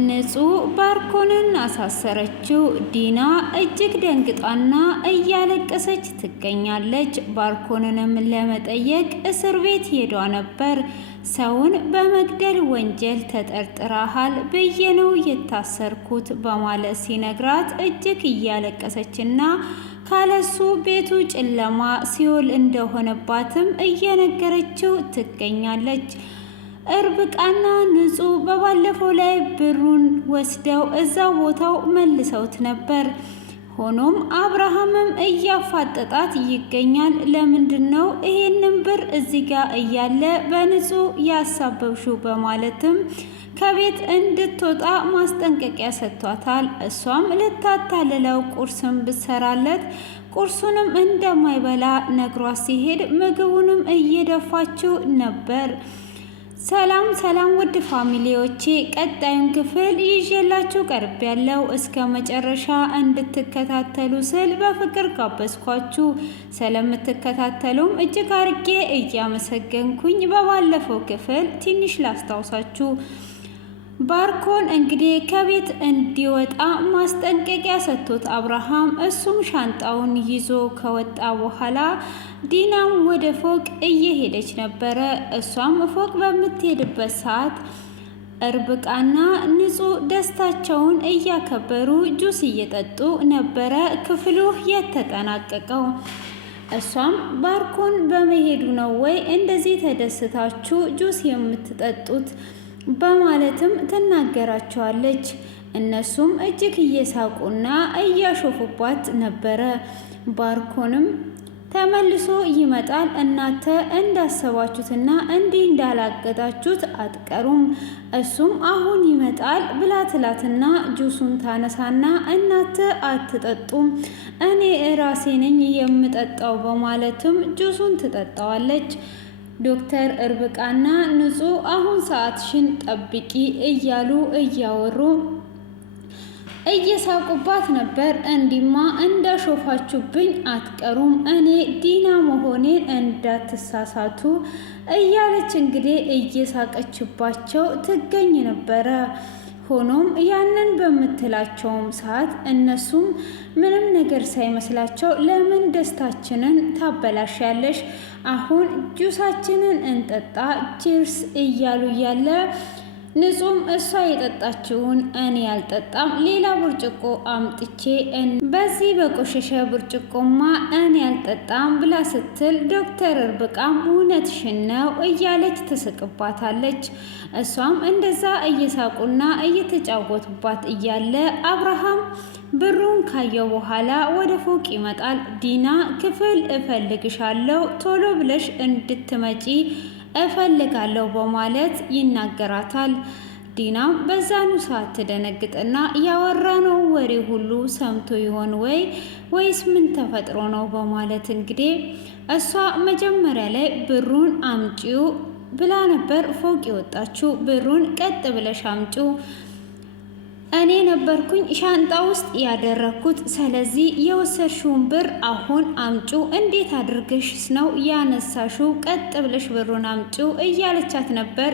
ንጹህ ባርኮንን አሳሰረችው። ዲና እጅግ ደንግጣና እያለቀሰች ትገኛለች። ባርኮንንም ለመጠየቅ እስር ቤት ሄዷ ነበር። ሰውን በመግደል ወንጀል ተጠርጥረሃል ብዬ ነው የታሰርኩት በማለት ሲነግራት እጅግ እያለቀሰችና ካለሱ ቤቱ ጨለማ ሲኦል እንደሆነባትም እየነገረችው ትገኛለች። እርብቃና ንጹህ በባለፈው ላይ ብሩን ወስደው እዛ ቦታው መልሰውት ነበር። ሆኖም አብርሃምም እያፋጠጣት ይገኛል። ለምንድነው ይሄንን ብር እዚህ ጋር እያለ በንጹህ ያሳበብሽው በማለትም ከቤት እንድትወጣ ማስጠንቀቂያ ሰጥቷታል። እሷም ልታታልለው ቁርስም ብትሰራለት ቁርሱንም እንደማይበላ ነግሯት ሲሄድ ምግቡንም እየደፋችው ነበር። ሰላም ሰላም ውድ ፋሚሊዎቼ፣ ቀጣዩን ክፍል ይዤላችሁ ቀርብ ያለው እስከ መጨረሻ እንድትከታተሉ ስል በፍቅር ጋበዝኳችሁ። ስለምትከታተሉም እጅግ አርጌ እያመሰገንኩኝ በባለፈው ክፍል ትንሽ ላስታውሳችሁ። ባርኮን እንግዲህ ከቤት እንዲወጣ ማስጠንቀቂያ ሰጥቶት አብርሃም እሱም ሻንጣውን ይዞ ከወጣ በኋላ ዲናም ወደ ፎቅ እየሄደች ነበረ። እሷም ፎቅ በምትሄድበት ሰዓት እርብቃና ንጹህ ደስታቸውን እያከበሩ ጁስ እየጠጡ ነበረ ክፍሉ የተጠናቀቀው። እሷም ባርኮን በመሄዱ ነው ወይ እንደዚህ ተደስታችሁ ጁስ የምትጠጡት በማለትም ትናገራቸዋለች። እነሱም እጅግ እየሳቁና እያሾፉባት ነበረ። ባርኮንም ተመልሶ ይመጣል፣ እናንተ እንዳሰባችሁትና እንዲህ እንዳላገጣችሁት አትቀሩም፣ እሱም አሁን ይመጣል ብላ ትላትና ጁሱን ታነሳና እናንተ አትጠጡም፣ እኔ ራሴ ነኝ የምጠጣው በማለትም ጁሱን ትጠጣዋለች። ዶክተር እርብቃና ንጹህ አሁን ሰዓትሽን ጠብቂ እያሉ እያወሩ እየሳቁባት ነበር። እንዲማ እንዳሾፋችሁብኝ አትቀሩም፣ እኔ ዲና መሆኔን እንዳትሳሳቱ እያለች እንግዲህ እየሳቀችባቸው ትገኝ ነበረ። ሆኖም ያንን በምትላቸውም ሰዓት እነሱም ምንም ነገር ሳይመስላቸው ለምን ደስታችንን ታበላሻለሽ? አሁን ጁሳችንን እንጠጣ ቺርስ እያሉ እያለ ንጹህም እሷ የጠጣችውን እኔ ያልጠጣም ሌላ ብርጭቆ አምጥቼ በዚህ በቆሸሸ ብርጭቆማ እኔ ያልጠጣም ብላ ስትል ዶክተር እርብቃም እውነትሽን ነው እያለች ትስቅባታለች። እሷም እንደዛ እየሳቁና እየተጫወቱባት እያለ አብርሃም ብሩን ካየው በኋላ ወደ ፎቅ ይመጣል። ዲና ክፍል እፈልግሻለሁ ቶሎ ብለሽ እንድትመጪ እፈልጋለሁ በማለት ይናገራታል። ዲናም በዛኑ ሰዓት ትደነግጥና ያወራነው ወሬ ሁሉ ሰምቶ ይሆን ወይስ ምን ተፈጥሮ ነው በማለት እንግዲህ እሷ መጀመሪያ ላይ ብሩን አምጪው ብላ ነበር ፎቅ የወጣችው። ብሩን ቀጥ ብለሽ አምጪው፣ እኔ ነበርኩኝ ሻንጣ ውስጥ ያደረኩት፣ ስለዚህ የወሰድሽውን ብር አሁን አምጪው፣ እንዴት አድርገሽስ ነው ያነሳሽው? ቀጥ ብለሽ ብሩን አምጪው እያለቻት ነበር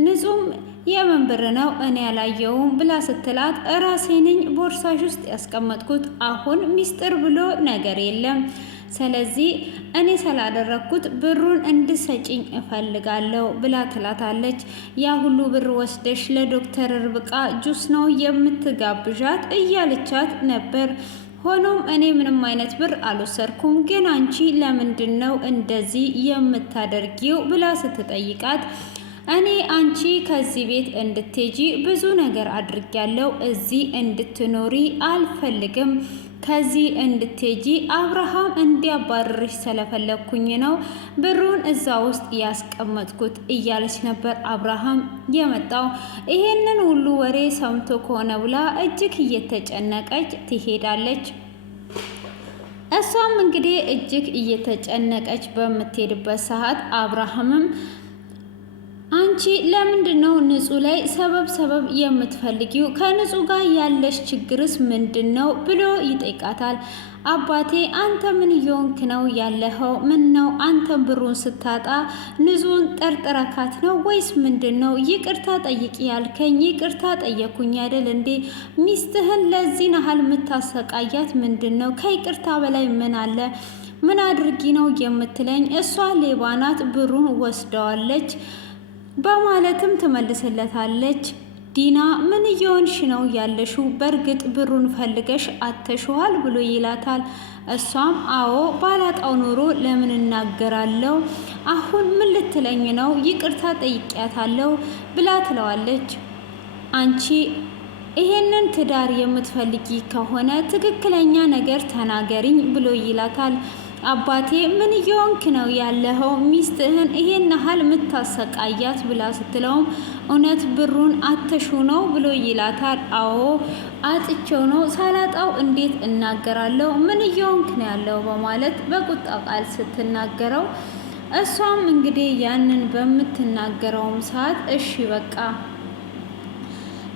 ንጹህም የምን ብር ነው እኔ ያላየውም ብላ ስትላት እራሴ ነኝ ቦርሳሽ ውስጥ ያስቀመጥኩት፣ አሁን ሚስጥር ብሎ ነገር የለም፣ ስለዚህ እኔ ስላደረኩት ብሩን እንድሰጪኝ እፈልጋለሁ ብላ ትላታለች። ያ ሁሉ ብር ወስደሽ ለዶክተር እርብቃ ጁስ ነው የምትጋብዣት እያለቻት ነበር። ሆኖም እኔ ምንም አይነት ብር አልወሰድኩም፣ ግን አንቺ ለምንድን ነው እንደዚህ የምታደርጊው ብላ ስትጠይቃት እኔ አንቺ ከዚህ ቤት እንድትሄጂ ብዙ ነገር አድርጊያለሁ፣ እዚህ እንድትኖሪ አልፈልግም፣ ከዚህ እንድትሄጂ አብርሃም እንዲያባርርሽ ስለፈለግኩኝ ነው ብሩን እዛ ውስጥ ያስቀመጥኩት እያለች ነበር አብርሃም የመጣው። ይሄንን ሁሉ ወሬ ሰምቶ ከሆነ ብላ እጅግ እየተጨነቀች ትሄዳለች። እሷም እንግዲህ እጅግ እየተጨነቀች በምትሄድበት ሰዓት አብርሃምም አንቺ ለምንድነው ንጹህ ላይ ሰበብ የምትፈልጊው? ከንጹህ ጋር ያለሽ ችግርስ ምንድነው ብሎ ይጠይቃታል። አባቴ አንተ ምን እየሆንክ ነው ያለኸው? ምን ነው አንተ ብሩን ስታጣ ንጹህን ጠርጥረካት ነው ወይስ ምንድነው? ይቅርታ ጠይቂ ያልከኝ ይቅርታ ጠየኩኝ አይደል እንዴ? ሚስትህን ለዚህ ናህል የምታሰቃያት ምንድነው? ከይቅርታ በላይ ምን አለ? ምን አድርጊ ነው የምትለኝ? እሷ ሌባ ናት፣ ብሩን ወስደዋለች በማለትም ትመልስለታለች። ዲና ምን እየሆንሽ ነው ያለሽው? በእርግጥ ብሩን ፈልገሽ አተሽዋል ብሎ ይላታል። እሷም አዎ ባላጣው ኑሮ ለምን እናገራለሁ? አሁን ምን ልትለኝ ነው? ይቅርታ ጠይቂያታለሁ ብላ ትለዋለች። አንቺ ይሄንን ትዳር የምትፈልጊ ከሆነ ትክክለኛ ነገር ተናገሪኝ ብሎ ይላታል። አባቴ ምን እየሆንክ ነው ያለኸው? ሚስትህን ይሄን ያህል የምታሰቃያት ብላ ስትለውም እውነት ብሩን አተሹ ነው ብሎ ይላታል። አዎ አጥቼው ነው፣ ሳላጣው እንዴት እናገራለሁ? ምን እየሆንክ ነው ያለው በማለት በቁጣ ቃል ስትናገረው እሷም እንግዲህ ያንን በምትናገረውም ሰዓት እሺ በቃ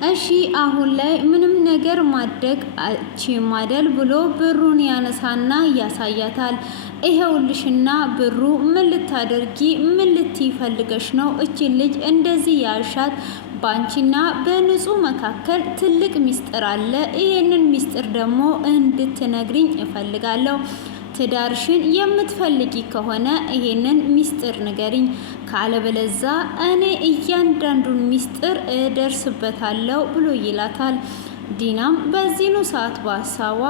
እሺ አሁን ላይ ምንም ነገር ማድረግ አልችልም አይደል ብሎ ብሩን ያነሳና ያሳያታል። ይሄውልሽና ብሩ ምን ልታደርጊ ምን ልትይ ፈልገሽ ነው እቺን ልጅ እንደዚህ ያልሻት? ባንቺና በንጹህ መካከል ትልቅ ሚስጥር አለ። ይሄንን ሚስጥር ደግሞ እንድትነግሪኝ እፈልጋለሁ። ትዳርሽን የምትፈልጊ ከሆነ ይሄንን ሚስጥር ንገሪኝ፣ ካለበለዛ እኔ እያንዳንዱን ሚስጥር እደርስበታለሁ ብሎ ይላታል። ዲናም በዚህኑ ሰዓት በሀሳቧ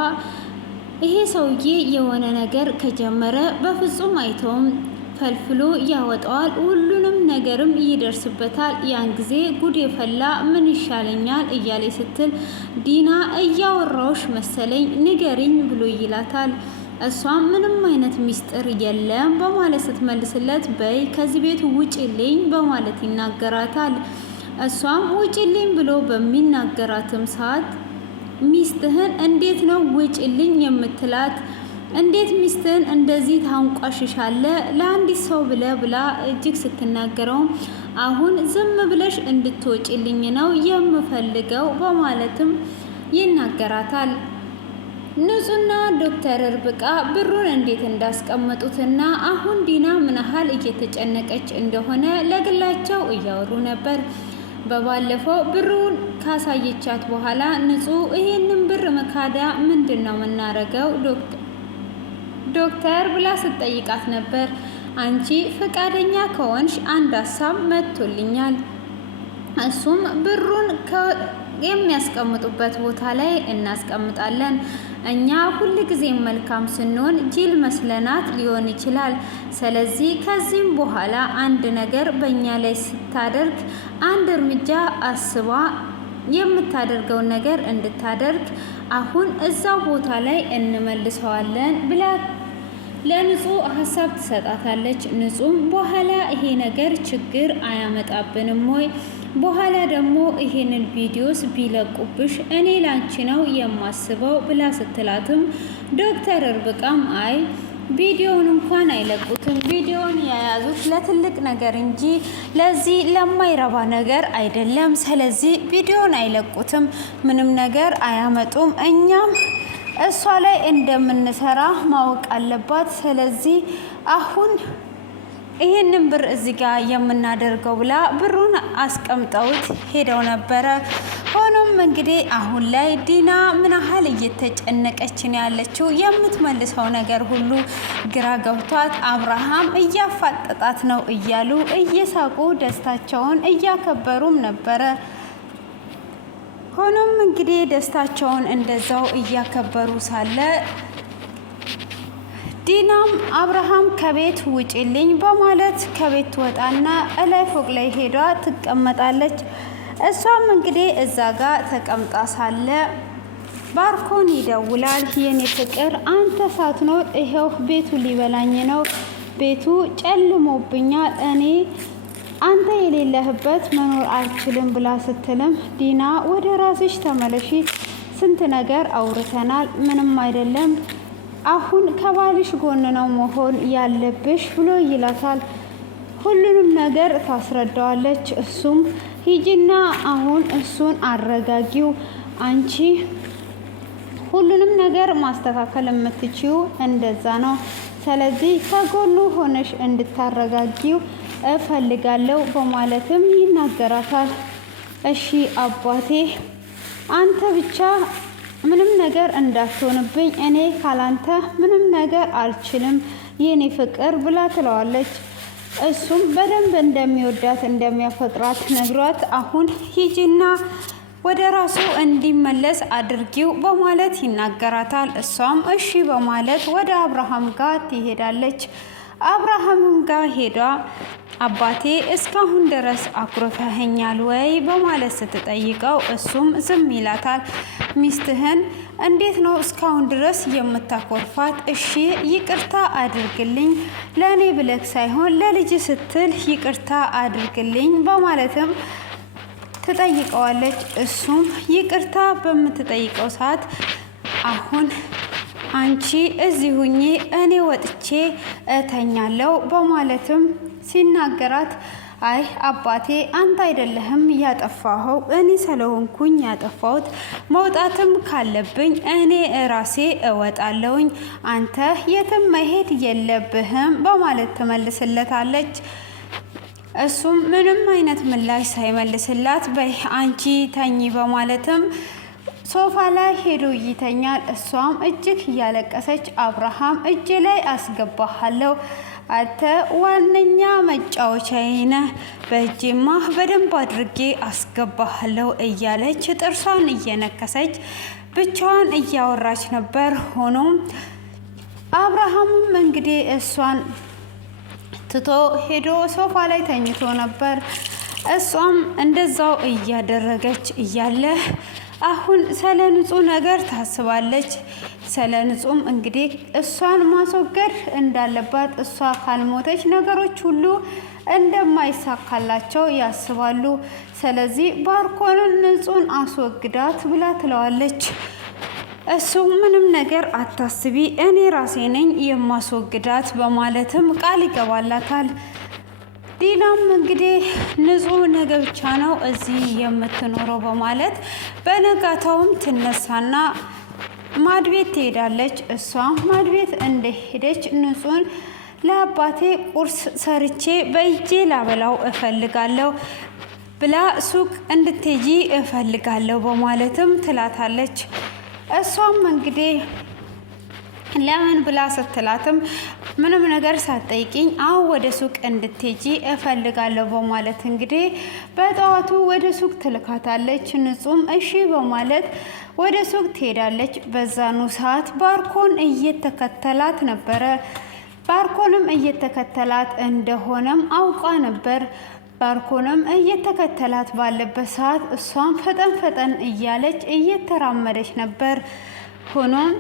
ይሄ ሰውዬ የሆነ ነገር ከጀመረ በፍጹም አይተውም፣ ፈልፍሎ ያወጣዋል፣ ሁሉንም ነገርም ይደርስበታል። ያን ጊዜ ጉድ የፈላ ምን ይሻለኛል እያለ ስትል ዲና እያወራውሽ መሰለኝ ንገሪኝ ብሎ ይላታል። እሷም ምንም አይነት ሚስጥር የለም በማለት ስትመልስለት በይ ከዚህ ቤት ውጪልኝ በማለት ይናገራታል። እሷም ውጪልኝ ብሎ በሚናገራትም ሰዓት ሚስትህን እንዴት ነው ውጪልኝ የምትላት? እንዴት ሚስትህን እንደዚህ ታንቋሽሻለ? ለአንዲት ሰው ብላ እጅግ ስትናገረውም አሁን ዝም ብለሽ እንድትወጪልኝ ነው የምፈልገው በማለትም ይናገራታል። ንጹህና ዶክተር ርብቃ ብሩን እንዴት እንዳስቀመጡትና አሁን ዲና ምን ያህል እየተጨነቀች እንደሆነ ለግላቸው እያወሩ ነበር። በባለፈው ብሩን ካሳየቻት በኋላ ንጹህ ይሄንን ብር መካዳ ምንድን ነው የምናረገው ዶክተር ብላ ስትጠይቃት ነበር። አንቺ ፈቃደኛ ከሆንሽ አንድ ሀሳብ መጥቶልኛል። እሱም ብሩን የሚያስቀምጡበት ቦታ ላይ እናስቀምጣለን። እኛ ሁል ጊዜ መልካም ስንሆን ጅል መስለናት ሊሆን ይችላል። ስለዚህ ከዚህም በኋላ አንድ ነገር በእኛ ላይ ስታደርግ አንድ እርምጃ አስባ የምታደርገውን ነገር እንድታደርግ አሁን እዛው ቦታ ላይ እንመልሰዋለን ብላ ለንጹህ ሀሳብ ትሰጣታለች። ንጹህ በኋላ ይሄ ነገር ችግር አያመጣብንም ወይ? በኋላ ደግሞ ይሄንን ቪዲዮስ ቢለቁብሽ እኔ ላንቺ ነው የማስበው ብላ ስትላትም ዶክተር ርብቃም አይ ቪዲዮውን እንኳን አይለቁትም፣ ቪዲዮውን የያዙት ለትልቅ ነገር እንጂ ለዚህ ለማይረባ ነገር አይደለም። ስለዚህ ቪዲዮውን አይለቁትም፣ ምንም ነገር አያመጡም። እኛም እሷ ላይ እንደምንሰራ ማወቅ አለባት። ስለዚህ አሁን ይህንን ብር እዚህ ጋር የምናደርገው ብላ ብሩን አስቀምጠውት ሄደው ነበረ። ሆኖም እንግዲህ አሁን ላይ ዲና ምን ያህል እየተጨነቀች ነው ያለችው? የምትመልሰው ነገር ሁሉ ግራ ገብቷት አብርሃም እያፋጠጣት ነው እያሉ እየሳቁ ደስታቸውን እያከበሩም ነበረ። ሆኖም እንግዲህ ደስታቸውን እንደዛው እያከበሩ ሳለ ዲናም አብርሃም ከቤት ውጪልኝ በማለት ከቤት ትወጣና እላይ ፎቅ ላይ ሄዷ ትቀመጣለች። እሷም እንግዲህ እዛ ጋር ተቀምጣ ሳለ ባርኮን ይደውላል። የኔ ፍቅር አንተ ሳትኖር ይኸው ቤቱ ሊበላኝ ነው፣ ቤቱ ጨልሞብኛል፣ እኔ አንተ የሌለህበት መኖር አልችልም ብላ ስትልም ዲና ወደ ራስሽ ተመለሺ፣ ስንት ነገር አውርተናል፣ ምንም አይደለም፣ አሁን ከባልሽ ጎን ነው መሆን ያለብሽ ብሎ ይላታል። ሁሉንም ነገር ታስረዳዋለች። እሱም ሂጂና አሁን እሱን አረጋጊው፣ አንቺ ሁሉንም ነገር ማስተካከል የምትችይው እንደዛ ነው። ስለዚህ ከጎኑ ሆነሽ እንድታረጋጊው እፈልጋለሁ በማለትም ይናገራታል። እሺ አባቴ አንተ ብቻ ምንም ነገር እንዳትሆንብኝ፣ እኔ ካላንተ ምንም ነገር አልችልም የኔ ፍቅር ብላ ትለዋለች። እሱም በደንብ እንደሚወዳት እንደሚያፈቅራት ነግሯት አሁን ሂጂና ወደ ራሱ እንዲመለስ አድርጊው በማለት ይናገራታል። እሷም እሺ በማለት ወደ አብርሃም ጋር ትሄዳለች። አብርሃምም ጋር ሄዳ አባቴ እስካሁን ድረስ አኩርፈኸኛል ወይ በማለት ስትጠይቀው እሱም ዝም ይላታል። ሚስትህን እንዴት ነው እስካሁን ድረስ የምታኮርፋት? እሺ ይቅርታ አድርግልኝ፣ ለእኔ ብለክ ሳይሆን ለልጅ ስትል ይቅርታ አድርግልኝ በማለትም ትጠይቀዋለች። እሱም ይቅርታ በምትጠይቀው ሰዓት አሁን አንቺ እዚህ ሁኚ እኔ ወጥቼ እተኛለሁ በማለትም ሲናገራት አይ አባቴ አንተ አይደለህም ያጠፋኸው፣ እኔ ስለሆንኩኝ ያጠፋሁት፣ መውጣትም ካለብኝ እኔ ራሴ እወጣለሁኝ፣ አንተ የትም መሄድ የለብህም በማለት ትመልስለታለች። እሱም ምንም አይነት ምላሽ ሳይመልስላት በይ አንቺ ተኚ በማለትም ሶፋ ላይ ሄዶ ይተኛል። እሷም እጅግ እያለቀሰች አብርሃም እጅ ላይ አስገባሃለሁ፣ አንተ ዋነኛ መጫወቻዬ ነህ፣ በእጄማ በደንብ አድርጌ አስገባሃለሁ እያለች ጥርሷን እየነከሰች ብቻዋን እያወራች ነበር። ሆኖም አብርሃምም እንግዲህ እሷን ትቶ ሄዶ ሶፋ ላይ ተኝቶ ነበር። እሷም እንደዛው እያደረገች እያለ አሁን ስለ ንጹህ ነገር ታስባለች። ስለ ንጹህም እንግዲህ እሷን ማስወገድ እንዳለባት፣ እሷ ካልሞተች ነገሮች ሁሉ እንደማይሳካላቸው ያስባሉ። ስለዚህ ባርኮንን ንጹህን አስወግዳት ብላ ትለዋለች። እሱ ምንም ነገር አታስቢ እኔ ራሴ ነኝ የማስወግዳት በማለትም ቃል ይገባላታል። ዲናም እንግዲህ ንጹህ ነገ ብቻ ነው እዚህ የምትኖረው በማለት በነጋታውም ትነሳና ማድቤት ትሄዳለች። እሷም ማድቤት እንደሄደች ንጹህን ለአባቴ ቁርስ ሰርቼ በእጄ ላበላው እፈልጋለሁ ብላ ሱቅ እንድትሄጂ እፈልጋለሁ በማለትም ትላታለች። እሷም እንግዲህ ለምን ብላ ስትላትም ምንም ነገር ሳትጠይቂኝ አሁን ወደ ሱቅ እንድትሄጂ እፈልጋለሁ በማለት እንግዲህ በጠዋቱ ወደ ሱቅ ትልካታለች። ንጹም እሺ በማለት ወደ ሱቅ ትሄዳለች። በዛኑ ሰዓት ባርኮን እየተከተላት ነበረ። ባርኮንም እየተከተላት እንደሆነም አውቃ ነበር። ባርኮንም እየተከተላት ባለበት ሰዓት እሷም ፈጠን ፈጠን እያለች እየተራመደች ነበር። ሆኖም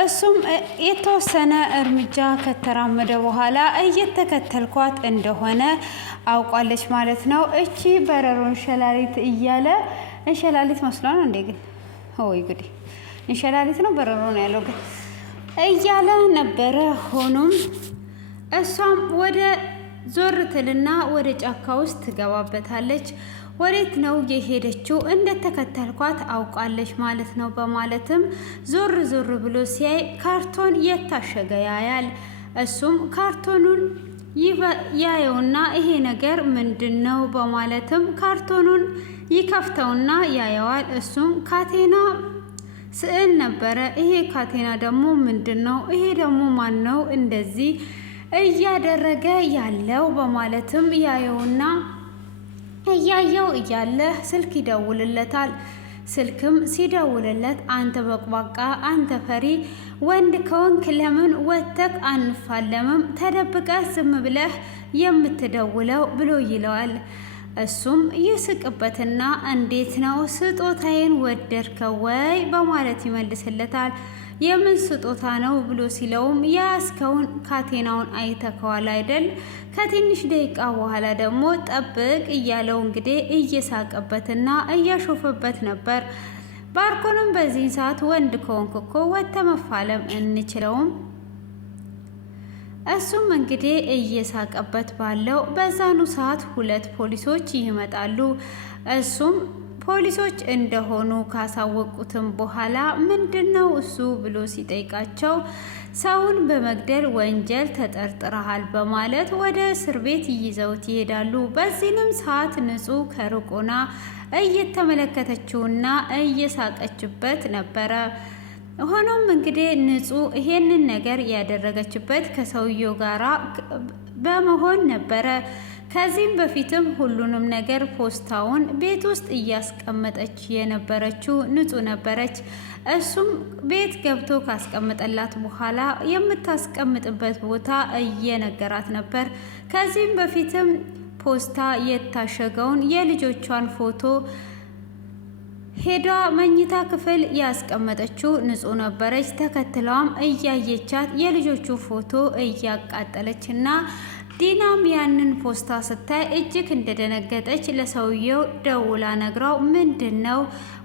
እሱም የተወሰነ እርምጃ ከተራመደ በኋላ እየተከተልኳት እንደሆነ አውቋለች ማለት ነው። እቺ በረሮ እንሸላሊት እያለ እንሸላሊት መስሏ ነው እንዴ? ግን ወይ ጉዴ! እንሸላሊት ነው በረሮ ነው ያለው ግን እያለ ነበረ። ሆኖም እሷም ወደ ዞር ትልና ወደ ጫካ ውስጥ ትገባበታለች። ወዴት ነው የሄደችው? እንደተከተልኳት አውቃለች ማለት ነው በማለትም ዞር ዞር ብሎ ሲያይ ካርቶን የታሸገ ያያል። እሱም ካርቶኑን ያየውና ይሄ ነገር ምንድን ነው በማለትም ካርቶኑን ይከፍተውና ያየዋል። እሱም ካቴና ስዕል ነበረ። ይሄ ካቴና ደግሞ ምንድን ነው? ይሄ ደግሞ ማን ነው እንደዚህ እያደረገ ያለው በማለትም ያየውና እያየው እያለ ስልክ ይደውልለታል። ስልክም ሲደውልለት አንተ በቅባቃ አንተ ፈሪ ወንድ ከወንክ ለምን ወተክ አንፋለምም ተደብቀህ ዝም ብለህ የምትደውለው ብሎ ይለዋል። እሱም ይስቅበትና እንዴት ነው ስጦታዬን ወደድከው ወይ በማለት ይመልስለታል። የምን ስጦታ ነው ብሎ ሲለውም ያስከውን ካቴናውን አይተከዋል አይደል? ከትንሽ ደቂቃ በኋላ ደግሞ ጠብቅ እያለው እንግዲህ እየሳቀበትና እያሾፈበት ነበር። ባርኮንም በዚህ ሰዓት ወንድ ከሆንክ እኮ ወጥተህ መፋለም እንችለውም እሱም እንግዲህ እየሳቀበት ባለው በዛኑ ሰዓት 2 ፖሊሶች ይመጣሉ። እሱም ፖሊሶች እንደሆኑ ካሳወቁትም በኋላ ምንድነው እሱ ብሎ ሲጠይቃቸው ሰውን በመግደል ወንጀል ተጠርጥረሃል በማለት ወደ እስር ቤት ይዘውት ይሄዳሉ። በዚህንም ሰዓት ንጹህ ከርቆና እየተመለከተችውና እየሳቀችበት ነበረ። ሆኖም እንግዲህ ንጹህ ይሄንን ነገር ያደረገችበት ከሰውየው ጋራ በመሆን ነበረ። ከዚህም በፊትም ሁሉንም ነገር ፖስታውን ቤት ውስጥ እያስቀመጠች የነበረችው ንጹህ ነበረች። እሱም ቤት ገብቶ ካስቀመጠላት በኋላ የምታስቀምጥበት ቦታ እየነገራት ነበር። ከዚህም በፊትም ፖስታ የታሸገውን የልጆቿን ፎቶ ሄዳ መኝታ ክፍል ያስቀመጠችው ንጹህ ነበረች። ተከትለዋም እያየቻት የልጆቹ ፎቶ እያቃጠለችና ዲናም ያንን ፖስታ ስታይ እጅግ እንደደነገጠች ለሰውየው ደውላ ነግራው ምንድነው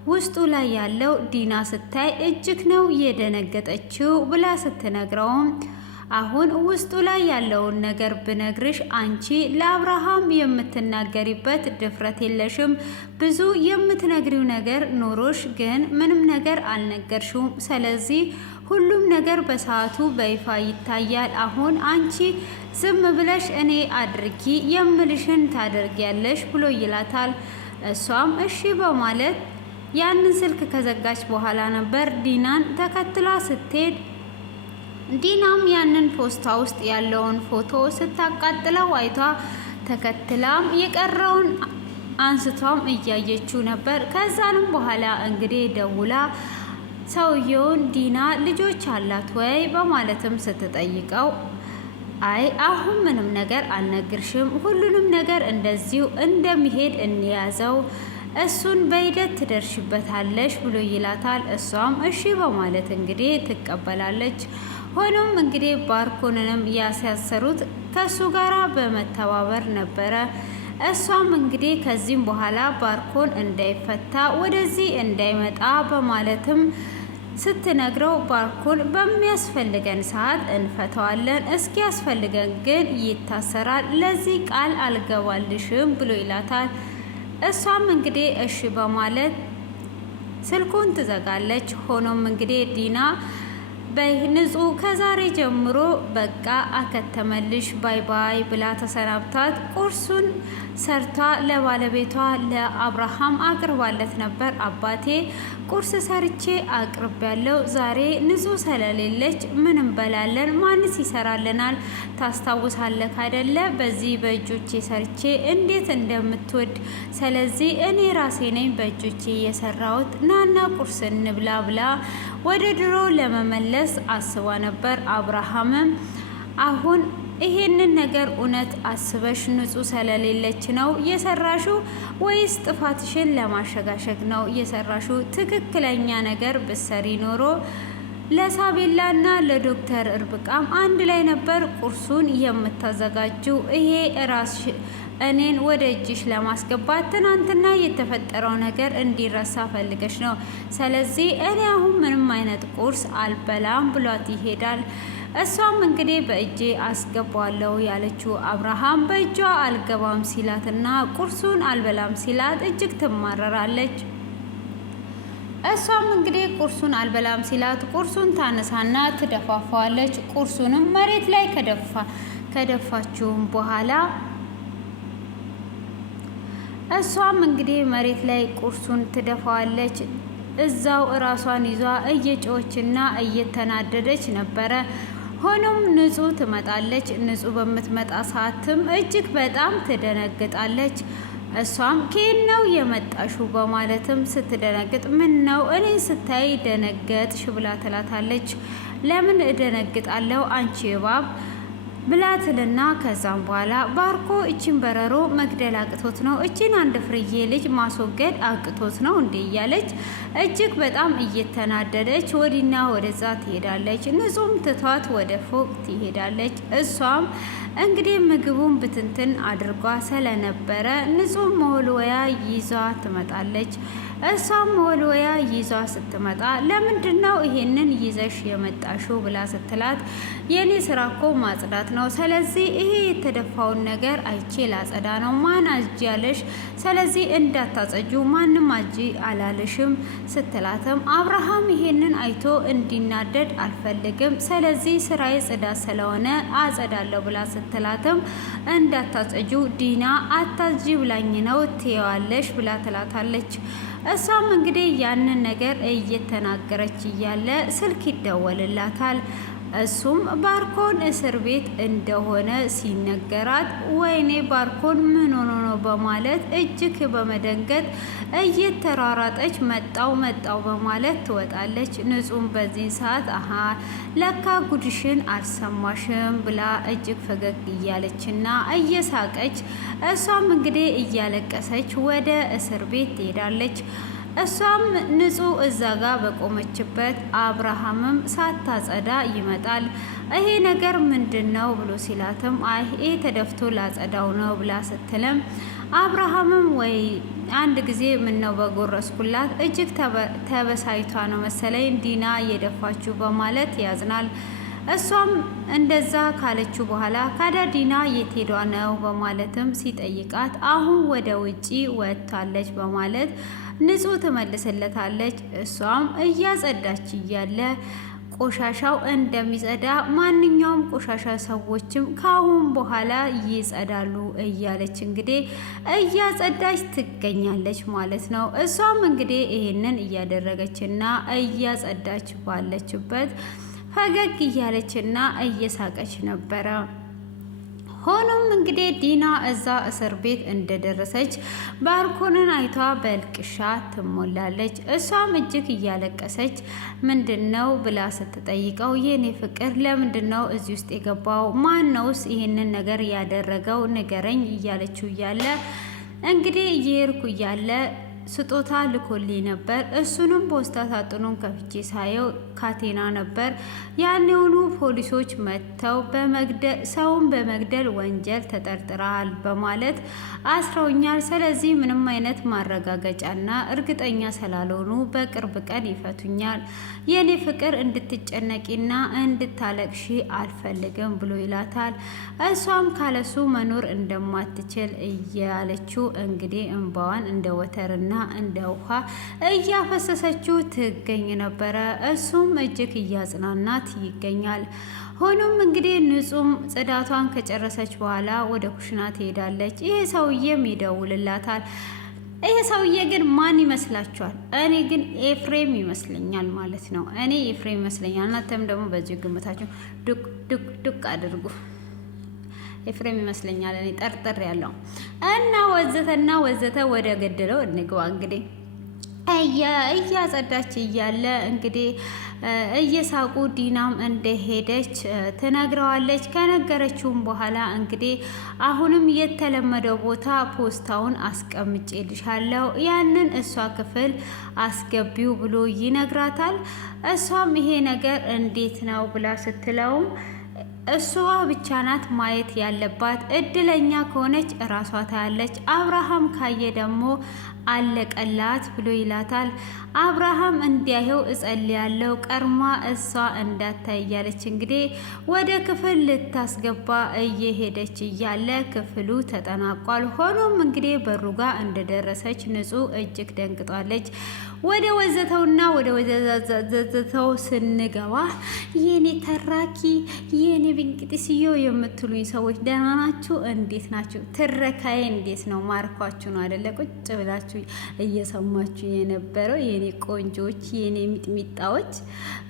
ውስጡ ላይ ያለው ዲና ስታይ እጅግ ነው የደነገጠችው ብላ ስትነግረውም አሁን ውስጡ ላይ ያለውን ነገር ብነግርሽ አንቺ ለአብርሃም የምትናገሪበት ድፍረት የለሽም። ብዙ የምትነግሪው ነገር ኖሮሽ ግን ምንም ነገር አልነገርሽውም። ስለዚህ ሁሉም ነገር በሰዓቱ በይፋ ይታያል። አሁን አንቺ ዝም ብለሽ እኔ አድርጊ የምልሽን ታደርጊያለሽ ብሎ ይላታል። እሷም እሺ በማለት ያንን ስልክ ከዘጋች በኋላ ነበር ዲናን ተከትላ ስትሄድ ዲናም ያንን ፖስታ ውስጥ ያለውን ፎቶ ስታቃጥለው አይቷ ተከትላም የቀረውን አንስቷም እያየችው ነበር። ከዛንም በኋላ እንግዲህ ደውላ ሰውየውን ዲና ልጆች አላት ወይ በማለትም ስትጠይቀው አይ አሁን ምንም ነገር አልነግርሽም፣ ሁሉንም ነገር እንደዚሁ እንደሚሄድ እንያዘው፣ እሱን በሂደት ትደርሽበታለሽ ብሎ ይላታል። እሷም እሺ በማለት እንግዲህ ትቀበላለች። ሆኖም እንግዲህ ባርኮንንም ያሳሰሩት ከሱ ጋራ በመተባበር ነበረ። እሷም እንግዲህ ከዚህም በኋላ ባርኮን እንዳይፈታ ወደዚህ እንዳይመጣ በማለትም ስትነግረው ባርኮን በሚያስፈልገን ሰዓት እንፈታዋለን፣ እስኪያስፈልገን ግን ይታሰራል፣ ለዚህ ቃል አልገባልሽም ብሎ ይላታል። እሷም እንግዲህ እሺ በማለት ስልኩን ትዘጋለች። ሆኖም እንግዲህ ዲና በንጹህ ከዛሬ ጀምሮ በቃ አከተመልሽ ባይ ባይ ብላ ተሰናብታት ቁርሱን ሰርታ ለባለቤቷ ለአብርሃም አቅርባለት ነበር። አባቴ ቁርስ ሰርቼ አቅርብ ያለው ዛሬ ንጹህ ስለሌለች ምን እንበላለን? ማንስ ይሰራልናል? ታስታውሳለህ አይደለ? በዚህ በእጆቼ ሰርቼ እንዴት እንደምትወድ። ስለዚህ እኔ ራሴ ነኝ በእጆቼ የሰራሁት፣ ናና ቁርስ እንብላ ብላ ወደ ድሮ ለመመለስ አስባ ነበር። አብርሃምም አሁን ይሄንን ነገር እውነት አስበሽ ንጹህ ስለሌለች ነው የሰራሽው ወይስ ጥፋትሽን ለማሸጋሸግ ነው የሰራሽው? ትክክለኛ ነገር ብሰሪ ኖሮ ለሳቤላና ለዶክተር እርብቃም አንድ ላይ ነበር ቁርሱን የምታዘጋጅው። ይሄ ራስሽ እኔን ወደ እጅሽ ለማስገባት ትናንትና የተፈጠረው ነገር እንዲረሳ ፈልገሽ ነው። ስለዚህ እኔ አሁን ምንም አይነት ቁርስ አልበላም ብሏት ይሄዳል። እሷም እንግዲህ በእጄ አስገባዋለሁ ያለችው አብርሃም በእጇ አልገባም ሲላትና ቁርሱን አልበላም ሲላት እጅግ ትማረራለች። እሷም እንግዲህ ቁርሱን አልበላም ሲላት ቁርሱን ታነሳና ትደፋፋዋለች። ቁርሱንም መሬት ላይ ከደፋችውም በኋላ እሷም እንግዲህ መሬት ላይ ቁርሱን ትደፋዋለች። እዛው እራሷን ይዟ እየጮችና እየተናደደች ነበረ። ሆኖም ንጹህ ትመጣለች። ንጹህ በምትመጣ ሰዓትም እጅግ በጣም ትደነግጣለች። እሷም ከየት ነው የመጣሽው በማለትም ስትደነግጥ ምን ነው እኔ ስታይ ደነገጥሽ ብላ ትላታለች። ለምን እደነግጣለሁ አንቺ እባብ ብላትልና ከዛም በኋላ ባርኮ እቺን በረሮ መግደል አቅቶት ነው፣ እቺን አንድ ፍርዬ ልጅ ማስወገድ አቅቶት ነው እንዴ እያለች እጅግ በጣም እየተናደደች ወዲና ወደዛ ትሄዳለች። ንጹህም ትቷት ወደ ፎቅ ትሄዳለች። እሷም እንግዲህ ምግቡን ብትንትን አድርጓ ስለነበረ ንጹህ መወልወያ ይዛ ትመጣለች። እሷም መወልወያ ይዛ ስትመጣ ለምንድን ነው ይሄንን ይዘሽ የመጣሽው ብላ ስትላት የኔ ስራ እኮ ማጽዳት ነው። ስለዚህ ይሄ የተደፋውን ነገር አይቼ ላጸዳ ነው። ማን አጂ ያለሽ? ስለዚህ እንዳታጸጁ ማንም አጂ አላለሽም ስትላትም አብርሃም ይሄንን አይቶ እንዲናደድ አልፈልግም። ስለዚህ ስራዬ ጽዳት ስለሆነ አጸዳለሁ ብላ ስትላትም እንዳታጸጁ ዲና አታጂ ብላኝ ነው ትየዋለሽ ብላ ትላታለች። እሷም እንግዲህ ያንን ነገር እየተናገረች እያለ ስልክ ይደወልላታል። እሱም ባርኮን እስር ቤት እንደሆነ ሲነገራት ወይኔ ባርኮን ምን ሆኖ ነው በማለት እጅግ በመደንገጥ እየተሯሯጠች መጣው በማለት ትወጣለች። ንጹም በዚህ ሰዓት አሀ ለካ ጉድሽን አልሰማሽም ብላ እጅግ ፈገግ እያለችና እየሳቀች እሷም እንግዲህ እያለቀሰች ወደ እስር ቤት ትሄዳለች። እሷም ንጹህ እዛ ጋር በቆመችበት አብርሃምም ሳታጸዳ ይመጣል። ይሄ ነገር ምንድን ነው ብሎ ሲላትም አይ ይሄ ተደፍቶ ላጸዳው ነው ብላ ስትልም አብርሃምም ወይ አንድ ጊዜ ምን ነው በጎረስኩላት እጅግ ተበሳይቷ ነው መሰለኝ ዲና እየደፋችሁ በማለት ያዝናል። እሷም እንደዛ ካለችው በኋላ ካዳ ዲና የት ሄዷ ነው በማለትም ሲጠይቃት አሁን ወደ ውጪ ወጥታለች በማለት ንጹህ ትመልስለታለች። እሷም እያጸዳች እያለ ቆሻሻው እንደሚጸዳ ማንኛውም ቆሻሻ ሰዎችም ካሁን በኋላ ይጸዳሉ እያለች እንግዲህ እያጸዳች ትገኛለች ማለት ነው። እሷም እንግዲህ ይሄንን እያደረገችና እያጸዳች ባለችበት ፈገግ እያለችና እየሳቀች ነበረ። ሆኖም እንግዲህ ዲና እዛ እስር ቤት እንደደረሰች ባርኮንን አይቷ በልቅሻ ትሞላለች። እሷም እጅግ እያለቀሰች ምንድነው ብላ ስትጠይቀው የኔ ፍቅር ለምንድነው እዚህ ውስጥ የገባው? ማን ነውስ ይሄንን ነገር ያደረገው? ንገረኝ እያለችው እያለ እንግዲህ እየሄድኩ እያለ ስጦታ ልኮልኝ ነበር። እሱንም ፖስታ ሳጥኑን ከፍቼ ሳየው ካቴና ነበር። ያኔውኑ ፖሊሶች መጥተው ሰውን በመግደል ወንጀል ተጠርጥረሃል በማለት አስረውኛል። ስለዚህ ምንም አይነት ማረጋገጫና እርግጠኛ ስላልሆኑ በቅርብ ቀን ይፈቱኛል። የኔ ፍቅር እንድትጨነቂና እንድታለቅሺ አልፈልግም ብሎ ይላታል። እሷም ካለሱ መኖር እንደማትችል እያለችው እንግዲህ እንባዋን እንደ ወተርና እንደ ውሃ እያፈሰሰችው ትገኝ ነበረ። እሱም እጅግ እያጽናናት ይገኛል። ሆኖም እንግዲህ ንጹም ጽዳቷን ከጨረሰች በኋላ ወደ ኩሽና ትሄዳለች። ይሄ ሰውዬም ይደውልላታል። ይሄ ሰውዬ ግን ማን ይመስላችኋል? እኔ ግን ኤፍሬም ይመስለኛል ማለት ነው። እኔ ኤፍሬም ይመስለኛል። እናንተም ደግሞ በዚህ ግምታችሁ ዱቅ ዱቅ ዱቅ አድርጉ። ኤፍሬም ይመስለኛል እኔ ጠርጥር ያለው እና ወዘተ ወደ ገደለው እንግባ። እንግዲህ እያጸዳች እያለ እንግዲህ እየሳቁ ዲናም እንደሄደች ትነግረዋለች። ከነገረችውም በኋላ እንግዲህ አሁንም የተለመደው ቦታ ፖስታውን አስቀምጬልሻለሁ ያንን እሷ ክፍል አስገቢው ብሎ ይነግራታል። እሷም ይሄ ነገር እንዴት ነው ብላ ስትለውም እሷ ብቻ ናት ማየት ያለባት፣ እድለኛ ከሆነች እራሷ ታያለች፣ አብርሃም ካየ ደግሞ አለቀላት ብሎ ይላታል። አብርሃም እንዲያየው እጸልያለሁ ቀርማ እሷ እንዳታይ እያለች እንግዲህ ወደ ክፍል ልታስገባ እየሄደች እያለ ክፍሉ ተጠናቋል። ሆኖም እንግዲህ በሩ ጋር እንደደረሰች ንጹህ እጅግ ደንግጧለች። ወደ ወዘተውና ወደ ወዘተው ስንገባ የኔ ተራኪ የኔ ብንቅጥስዮ የምትሉኝ ሰዎች ደህና ናችሁ? እንዴት ናችሁ? ትረካዬ እንዴት ነው? ማርኳችሁ ነው አይደለ? ቁጭ ብላችሁ እየሰማችሁ የነበረው የኔ ቆንጆች የኔ ሚጥሚጣዎች፣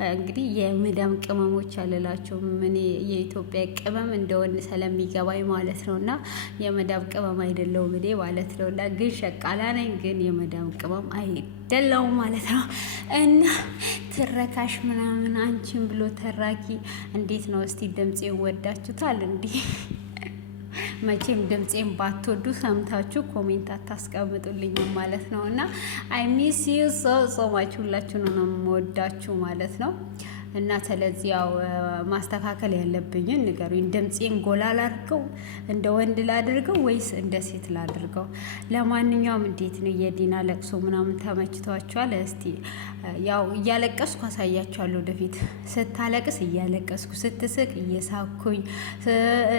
እንግዲህ የመዳም ቅመሞች አልላችሁ እኔ የኢትዮጵያ ቅመም እንደሆነ ስለሚገባኝ ማለት ነውና የመዳም ቅመም አይደለሁም እኔ ማለት ነውና፣ ግን ሸቃላ ነኝ፣ ግን የመዳም ቅመም አይደለሁም ማለት ነው። እና ትረካሽ ምናምን አንቺን ብሎ ተራኪ እንዴት ነው? እስቲ ድምፄን ወዳችሁታል? እንዲህ መቼም ድምፄን ባትወዱ ሰምታችሁ ኮሜንት አታስቀምጡልኝ ማለት ነው። እና አይ ሚስ ዩ ሶ ማች ሁላችሁን ነው የምወዳችሁ ማለት ነው። እና ስለዚህ ያው ማስተካከል ያለብኝን ንገሩኝ። ድምፄን ጎላ ላድርገው፣ እንደ ወንድ ላድርገው ወይስ እንደ ሴት ላድርገው? ለማንኛውም እንዴት ነው የዲና ለቅሶ ምናምን ተመችቷቸዋል? እስቲ ያው እያለቀስኩ አሳያቸዋለሁ ወደፊት። ስታለቅስ እያለቀስኩ፣ ስትስቅ እየሳኩኝ፣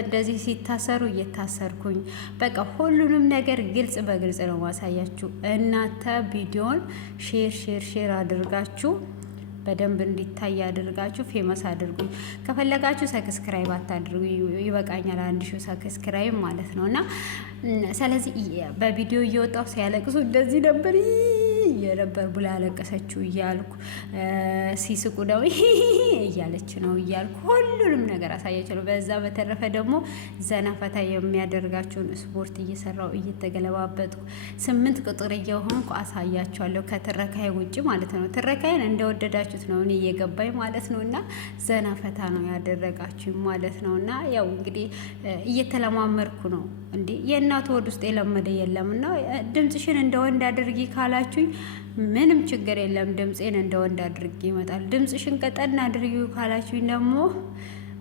እንደዚህ ሲታሰሩ እየታሰርኩኝ፣ በቃ ሁሉንም ነገር ግልጽ በግልጽ ነው ማሳያችሁ። እናንተ ቪዲዮን ሼር አድርጋችሁ በደንብ እንዲታይ አድርጋችሁ ፌመስ አድርጉኝ። ከፈለጋችሁ ሰብስክራይብ አታድርጉ፣ ይበቃኛል 1000 ሰብስክራይብ ማለት ነው። እና ስለዚህ በቪዲዮ እየወጣሁ ሲያለቅሱ እንደዚህ ነበር የነበር ብላ ያለቀሰችው እያልኩ ሲስቁ ደግሞ እያለች ነው እያልኩ ሁሉንም ነገር አሳያችኋለሁ። በዛ በተረፈ ደግሞ ዘና ፈታ የሚያደርጋችሁን ስፖርት እየሰራው እየተገለባበጥኩ 8 ቁጥር እየሆንኩ አሳያችኋለሁ። ከትረካይ ውጭ ማለት ነው። ትረካይን እንደወደዳችሁት ነው እኔ እየገባኝ ማለት ነው። እና ዘና ፈታ ነው ያደረጋችሁ ማለት ነው። እና ያው እንግዲህ እየተለማመድኩ ነው። እንዴ የእናቱ ወድ ውስጥ የለመደ የለም። እና ድምጽሽን እንደ ወንድ አድርጊ ካላችሁኝ ምንም ችግር የለም። ድምፄን እንደ ወንድ አድርጌ ይመጣል። ድምጽሽን ቀጠን አድርጊው ካላችሁኝ ደግሞ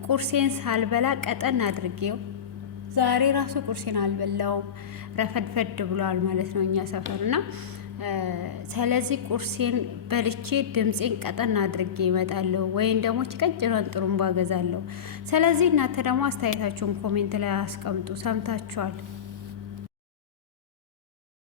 ቁርሴን ሳልበላ ቀጠን አድርጌው፣ ዛሬ ራሱ ቁርሴን አልበላውም፣ ረፈድፈድ ብሏል ማለት ነው እኛ ሰፈር እና ስለዚህ ቁርሴን በልቼ ድምፄን ቀጠን አድርጌ ይመጣለሁ፣ ወይም ደግሞ ቀጭኗን ጥሩምባ ገዛለሁ። ስለዚህ እናንተ ደግሞ አስተያየታችሁን ኮሜንት ላይ አስቀምጡ። ሰምታችኋል።